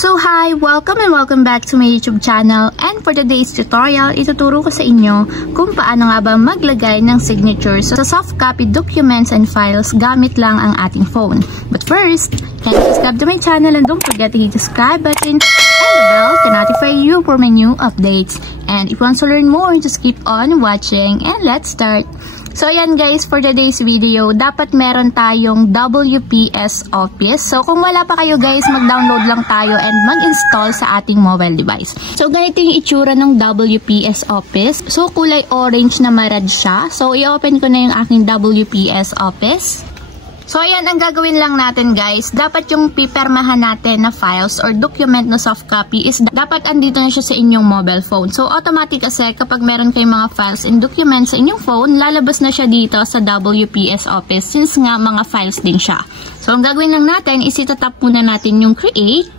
So hi! Welcome and welcome back to my YouTube channel, and for today's tutorial, ituturo ko sa inyo kung paano nga ba maglagay ng signatures sa soft copy documents and files gamit lang ang ating phone. But first, can you subscribe to my channel and don't forget to hit the subscribe button and the bell to notify you for my new updates. And if you want to learn more, just keep on watching and let's start! So ayan guys, for today's video, dapat meron tayong WPS Office. So kung wala pa kayo guys, mag-download lang tayo and mag-install sa ating mobile device. So ganito yung itsura ng WPS Office. So kulay orange na marad siya. So i-open ko na yung aking WPS Office. So ayan, ang gagawin lang natin guys, dapat yung pipirmahan natin na files or document na soft copy is dapat andito na siya sa inyong mobile phone. So automatic kasi kapag meron kayong mga files and documents sa inyong phone, lalabas na siya dito sa WPS Office since nga mga files din siya. So ang gagawin lang natin is itatap muna natin yung create.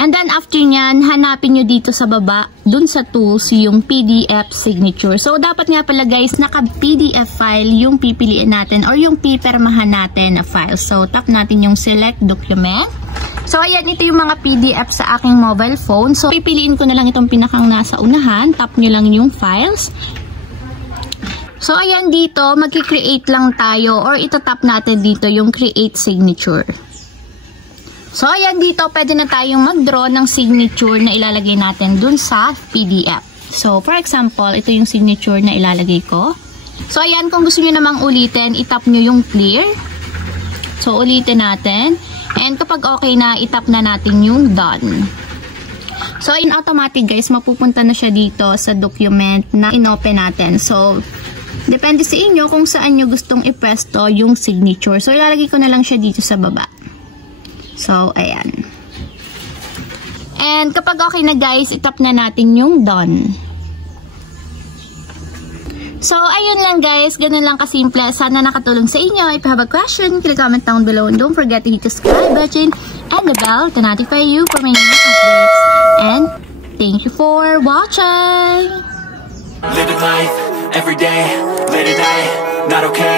And then after nyan, hanapin nyo dito sa baba, dun sa tools, yung PDF signature. So dapat nga pala guys, naka-PDF file yung pipiliin natin or yung pipirmahan natin na file. So tap natin yung select document. So ayan, ito yung mga PDF sa aking mobile phone. So pipiliin ko na lang itong pinakang nasa unahan. Tap nyo lang yung files. So ayan dito, mag-create lang tayo or itatap natin dito yung create signature. So, ayan dito, pwede na tayong mag-draw ng signature na ilalagay natin dun sa PDF. So, for example, ito yung signature na ilalagay ko. So, ayan, kung gusto nyo namang ulitin, itap nyo yung clear. So, ulitin natin. And kapag okay na, itap na natin yung done. So, in automatic guys, mapupunta na siya dito sa document na inopen natin. So, depende sa inyo kung saan nyo gustong ipresto yung signature. So, ilalagay ko na lang siya dito sa baba. So, ayan. And kapag okay na guys, itap na natin yung done. So, ayun lang guys. Ganun lang kasimple. Sana nakatulong sa inyo. If you have a question, click comment down below. And don't forget to hit the subscribe button and the bell to notify you for my new updates. And thank you for watching! Living life, every day, late at night, not okay.